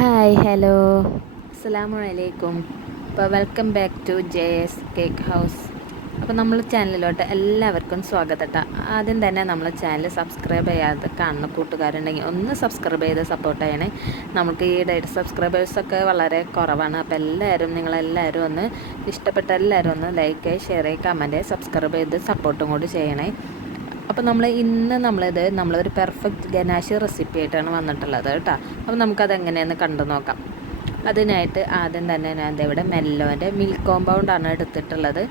Hi hello അസ്സലാമു അലൈക്കും. അപ്പോൾ welcome back to JS cake house. അപ്പോൾ നമ്മൾ ചാനലിലോട്ട് എല്ലാവർക്കും സ്വാഗതം കേട്ടോ. ആദ്യം തന്നെ നമ്മൾ ചാനൽ സബ്സ്ക്രൈബ് ചെയ്യാതെ കാണുന്ന കൂട്ടുകാരുണ്ടെങ്കിൽ ഒന്ന് സബ്സ്ക്രൈബ് ചെയ്ത് സപ്പോർട്ട് ചെയ്യണേ. നമുക്ക് ഈ ഡേറ്റ് സബ്സ്ക്രൈബേഴ്സൊക്കെ വളരെ കുറവാണ്. അപ്പോൾ നിങ്ങളെല്ലാവരും ഒന്ന് ഇഷ്ടപ്പെട്ട എല്ലാവരും ഒന്ന് ലൈക്ക് ഷെയർ ചെയ്യുക, കമൻറ്റ് സബ്സ്ക്രൈബ് ചെയ്ത് സപ്പോർട്ടും കൂടി ചെയ്യണേ. അപ്പോൾ ഇന്ന് നമ്മളൊരു പെർഫെക്റ്റ് ഗനാഷ് റെസിപ്പി ആയിട്ടാണ് വന്നിട്ടുള്ളത് കേട്ടോ. അപ്പോൾ നമുക്കത് എങ്ങനെയെന്ന് കണ്ടു നോക്കാം. അതിനായിട്ട് ആദ്യം തന്നെ ഞാൻ ഇവിടെ മെല്ലോൻ്റെ മിൽക്ക് കോമ്പൗണ്ടാണ് എടുത്തിട്ടുള്ളത്.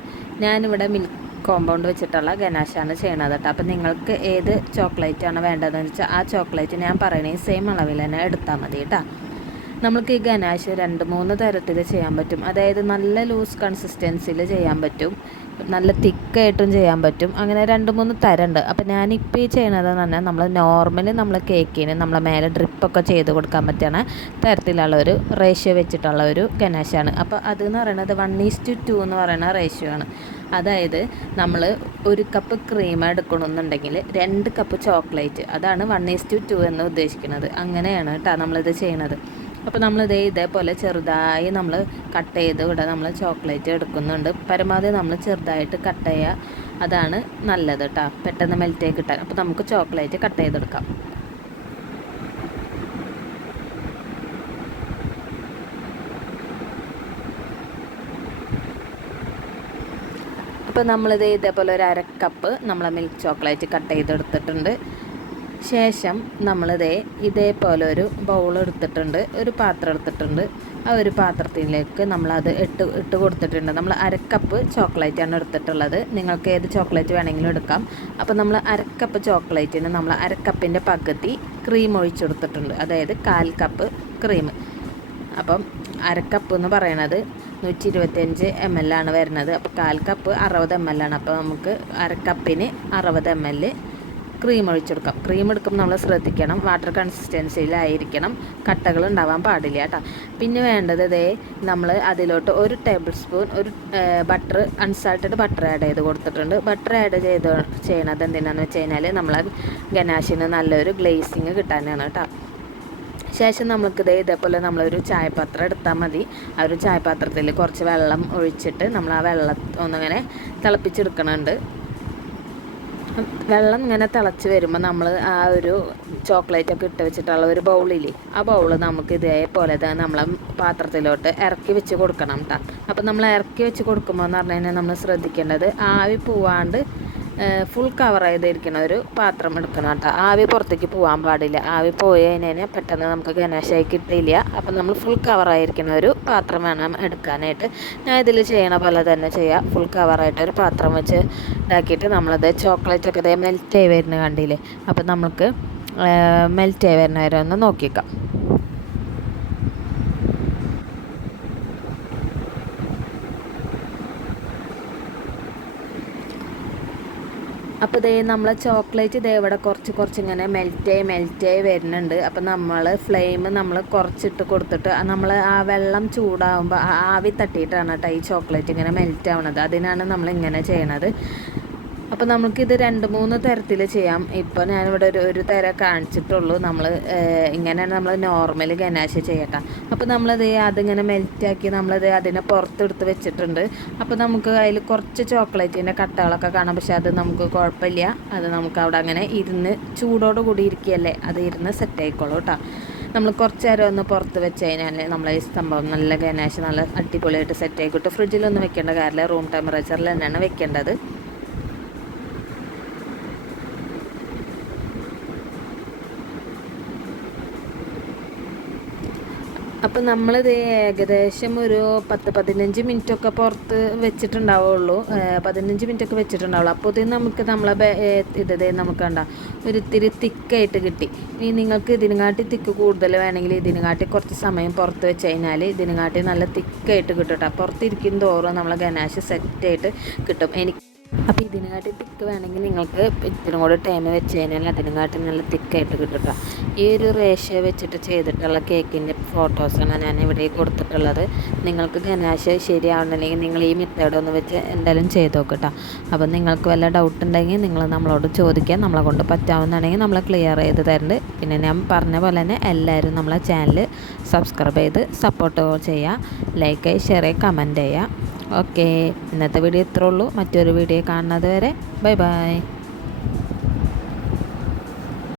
ഞാനിവിടെ മിൽക്ക് കോമ്പൗണ്ട് വെച്ചിട്ടുള്ള ഗനാഷാണ് ചെയ്യണത് കേട്ടോ. അപ്പോൾ നിങ്ങൾക്ക് ഏത് ചോക്ലേറ്റാണ് വേണ്ടതെന്ന് വെച്ചാൽ ആ ചോക്ലേറ്റ് ഞാൻ പറയണേ സെയിം അളവിൽ തന്നെ എടുത്താൽ മതി കേട്ടോ. നമ്മൾക്ക് ഈ ഗനാഷ് 2-3 തരത്തിൽ ചെയ്യാൻ പറ്റും. അതായത് നല്ല ലൂസ് കൺസിസ്റ്റൻസിയിൽ ചെയ്യാൻ പറ്റും, നല്ല തിക്കായിട്ടും ചെയ്യാൻ പറ്റും. അങ്ങനെ 2-3 തരമുണ്ട്. അപ്പോൾ ഞാനിപ്പോൾ ഈ ചെയ്യണതെന്ന് പറഞ്ഞാൽ നമ്മൾ കേക്കിന് മേലെ ഡ്രിപ്പൊക്കെ ചെയ്ത് കൊടുക്കാൻ പറ്റുന്ന തരത്തിലുള്ള ഒരു റേഷ്യോ വെച്ചിട്ടുള്ള ഒരു ഗനാഷാണ്. അപ്പോൾ അതെന്ന് പറയുന്നത് 1:2 എന്ന് പറയുന്ന റേഷ്യോ ആണ്. അതായത് നമ്മൾ 1 കപ്പ് ക്രീം എടുക്കണമെന്നുണ്ടെങ്കിൽ 2 കപ്പ് ചോക്ലേറ്റ്, അതാണ് 1:2 എന്ന് ഉദ്ദേശിക്കുന്നത്. അങ്ങനെയാണ് കേട്ടോ നമ്മളിത് ചെയ്യണത്. അപ്പോൾ ഇതേപോലെ ചെറുതായി നമ്മൾ കട്ട് ചെയ്ത് ഇവിടെ നമ്മൾ ചോക്ലേറ്റ് എടുക്കുന്നുണ്ട്. പരമാവധി നമ്മൾ ചെറുതായിട്ട് കട്ട് ചെയ്യുക, അതാണ് നല്ലത് കേട്ടോ, പെട്ടെന്ന് മെൽറ്റായി കിട്ടാൻ. അപ്പോൾ നമുക്ക് ചോക്ലേറ്റ് കട്ട് ചെയ്തെടുക്കാം. അപ്പോൾ ഇതേപോലെ ഒരു 1/2 കപ്പ് മിൽക്ക് ചോക്ലേറ്റ് കട്ട് ചെയ്തെടുത്തിട്ടുണ്ട്. ശേഷം ഇതേപോലെ ഒരു ബൗൾ എടുത്തിട്ടുണ്ട്, ഒരു പാത്രം എടുത്തിട്ടുണ്ട്. ആ ഒരു പാത്രത്തിലേക്ക് നമ്മളത് ഇട്ട് കൊടുത്തിട്ടുണ്ട്. നമ്മൾ 1/2 കപ്പ് ചോക്ലേറ്റാണ് എടുത്തിട്ടുള്ളത്. നിങ്ങൾക്ക് ഏത് ചോക്ലേറ്റ് വേണമെങ്കിലും എടുക്കാം. അപ്പോൾ നമ്മൾ 1/2 കപ്പ് ചോക്ലേറ്റിന് 1/2 കപ്പിൻ്റെ പകുതി ക്രീം ഒഴിച്ചെടുത്തിട്ടുണ്ട്, അതായത് 1/4 കപ്പ് ക്രീം. അപ്പം 1/2 കപ്പ് എന്ന് പറയണത് 125 ml ആണ് വരുന്നത്. അപ്പോൾ 1/4 കപ്പ് 60 ml ആണ്. അപ്പോൾ നമുക്ക് 1/2 കപ്പിന് 60 ml ക്രീം ഒഴിച്ചെടുക്കാം. ക്രീം എടുക്കുമ്പോൾ നമ്മൾ ശ്രദ്ധിക്കണം, വാട്ടർ കൺസിസ്റ്റൻസിയിലായിരിക്കണം, കട്ടകൾ ഉണ്ടാവാൻ പാടില്ല കേട്ടോ. പിന്നെ വേണ്ടത് നമ്മൾ അതിലോട്ട് 1 table spoon butter, unsalted butter add ചെയ്ത് കൊടുത്തിട്ടുണ്ട്. ബട്ടർ ആഡ് ചെയ്യണത് എന്തിനാണെന്ന് വെച്ച് കഴിഞ്ഞാൽ ഗനാഷിന് നല്ലൊരു ഗ്ലേസിങ് കിട്ടാനാണ് കേട്ടോ. ശേഷം ഇതേപോലെ നമ്മളൊരു ചായപാത്രം എടുത്താൽ മതി. ആ ഒരു ചായപാത്രത്തിൽ കുറച്ച് വെള്ളം ഒഴിച്ചിട്ട് നമ്മൾ ആ വെള്ളം ഒന്നിങ്ങനെ തിളപ്പിച്ചെടുക്കണുണ്ട്. വെള്ളം ഇങ്ങനെ തിളച്ച് വരുമ്പോൾ നമ്മൾ ആ ഒരു ചോക്ലേറ്റൊക്കെ ഇട്ട് വെച്ചിട്ടുള്ള ഒരു ബൗളില്ലേ, ആ ബൗൾ നമുക്ക് ഇതേപോലെ നമ്മളെ പാത്രത്തിലോട്ട് ഇറക്കി വെച്ച് കൊടുക്കണം കേട്ടോ. അപ്പോൾ നമ്മൾ ഇറക്കി വെച്ച് കൊടുക്കുമ്പോൾ എന്ന് പറഞ്ഞു കഴിഞ്ഞാൽ നമ്മൾ ശ്രദ്ധിക്കേണ്ടത് ആവി പോവാണ്ട് ഫുൾ കവർ ചെയ്തിരിക്കുന്ന ഒരു പാത്രം എടുക്കണം കേട്ടോ. ആവി പുറത്തേക്ക് പോകാൻ പാടില്ല. ആവി പോയി കഴിഞ്ഞാൽ പെട്ടെന്ന് നമുക്ക് ഗനാഷായി കിട്ടില്ല. അപ്പം നമ്മൾ ഫുൾ കവറായിരിക്കുന്ന ഒരു പാത്രം വേണം എടുക്കാനായിട്ട്. ഞാൻ ഇതിൽ ചെയ്യണ പോലെ തന്നെ ചെയ്യാം. ഫുൾ കവറായിട്ട് ഒരു പാത്രം വെച്ച് ഇതാക്കിയിട്ട് നമ്മളത് ചോക്ലേറ്റൊക്കെ മെൽറ്റായി വരുന്ന കണ്ടില്ലേ. അപ്പം നമുക്ക് മെൽറ്റായി വരുന്നവരെ ഒന്ന് നോക്കിക്കാം. അപ്പോൾ നമ്മളെ ചോക്ലേറ്റ് ഇവിടെ കുറച്ച് ഇങ്ങനെ മെൽറ്റായി വരുന്നുണ്ട്. അപ്പോൾ ഫ്ലെയിം കുറച്ചിട്ട് കൊടുത്തിട്ട് ആ വെള്ളം ചൂടാകുമ്പോൾ ആവി തട്ടിയിട്ടാണ് കേട്ടോ ഈ ചോക്ലേറ്റ് ഇങ്ങനെ മെൽറ്റ് ആവുന്നത്. അതിനാണ് നമ്മളിങ്ങനെ ചെയ്യണത്. അപ്പോൾ നമുക്കിത് 2-3 തരത്തിൽ ചെയ്യാം. ഇപ്പോൾ ഞാനിവിടെ ഒരു തരം കാണിച്ചിട്ടുള്ളൂ. ഇങ്ങനെയാണ് നമ്മൾ നോർമൽ ഗനാഷ് ചെയ്യട്ടെ. അപ്പോൾ അതിങ്ങനെ മെൽറ്റാക്കി അതിനെ പുറത്തെടുത്ത് വെച്ചിട്ടുണ്ട്. അപ്പോൾ നമുക്ക് അതിൽ കുറച്ച് ചോക്ലേറ്റിൻ്റെ കട്ടകളൊക്കെ കാണാം, പക്ഷെ അത് നമുക്ക് കുഴപ്പമില്ല. അത് നമുക്ക് അവിടെ അങ്ങനെ ഇരുന്ന് ചൂടോട് കൂടി ഇരിക്കുകയല്ലേ, അത് ഇരുന്ന് സെറ്റ് ആയിക്കോളൂ കേട്ടോ. നമ്മൾ കുറച്ച് നേരം ഒന്ന് പുറത്ത് വെച്ച് കഴിഞ്ഞാൽ ഈ സംഭവം നല്ല ഗനാഷ് നല്ല അടിപൊളിയായിട്ട് സെറ്റ് ആയിക്കോട്ടെ. ഫ്രിഡ്ജിലൊന്നും വെക്കേണ്ട കാര്യമില്ല, റൂം ടെമ്പറേച്ചറിൽ തന്നെയാണ് വെക്കേണ്ടത്. അപ്പം ഏകദേശം ഒരു 10-15 മിനിറ്റൊക്കെ പുറത്ത് വെച്ചിട്ടുണ്ടാവുള്ളൂ. 15 മിനിറ്റൊക്കെ വെച്ചിട്ടുണ്ടാവുള്ളൂ. അപ്പോൾ നമുക്ക് നമുക്ക് കണ്ട ഒരു ഇത്തിരി തിക്കായിട്ട് കിട്ടി. ഇനി നിങ്ങൾക്ക് ഇതിനെക്കാട്ടി തിക്ക് കൂടുതൽ വേണമെങ്കിൽ ഇതിനെക്കാട്ടി കുറച്ച് സമയം പുറത്ത് വെച്ച് കഴിഞ്ഞാൽ ഇതിനെക്കാട്ടി നല്ല തിക്കായിട്ട് കിട്ടും കേട്ടോ. പുറത്തിരിക്കും തോറും ഗനാഷ് സെറ്റായിട്ട് കിട്ടും. അപ്പോൾ ഇതിനെക്കാട്ടി തിക്ക് വേണമെങ്കിൽ നിങ്ങൾക്ക് ഇത്തിനും കൂടി ടൈം വെച്ച് കഴിഞ്ഞാൽ അതിനെക്കാട്ടി നല്ല തിക്കായിട്ട് കിട്ടും കേട്ടോ. ഈ ഒരു റേഷ്യോ വെച്ചിട്ട് ചെയ്തിട്ടുള്ള കേക്കിൻ്റെ ഫോട്ടോസാണ് ഞാൻ ഇവിടെ കൊടുത്തിട്ടുള്ളത്. നിങ്ങൾക്ക് ഗനാശ ശരിയാവണമെങ്കിൽ നിങ്ങൾ ഈ മെത്തേഡ് ഒന്ന് വെച്ച് എന്തായാലും ചെയ്ത് നോക്കട്ടോ. അപ്പോൾ നിങ്ങൾക്ക് വല്ല ഡൗട്ട് ഉണ്ടെങ്കിൽ നിങ്ങൾ നമ്മളോട് ചോദിക്കുക, നമ്മളെ കൊണ്ട് പറ്റാവുന്നതാണെങ്കിൽ നമ്മൾ ക്ലിയർ ചെയ്ത് തരുന്നുണ്ട്. പിന്നെ ഞാൻ പറഞ്ഞ പോലെ തന്നെ എല്ലാവരും നമ്മളെ ചാനൽ സബ്സ്ക്രൈബ് ചെയ്ത് സപ്പോർട്ട് ചെയ്യുക, ലൈക്ക് ചെയ്യുക, ഷെയർ ചെയ്യുക, കമൻറ്റ് ചെയ്യുക. ഓക്കെ, ഇന്നത്തെ വീഡിയോ ഇത്രേ ഉള്ളൂ. മറ്റൊരു വീഡിയോ കാണുന്നത് വരെ ബൈ ബൈ.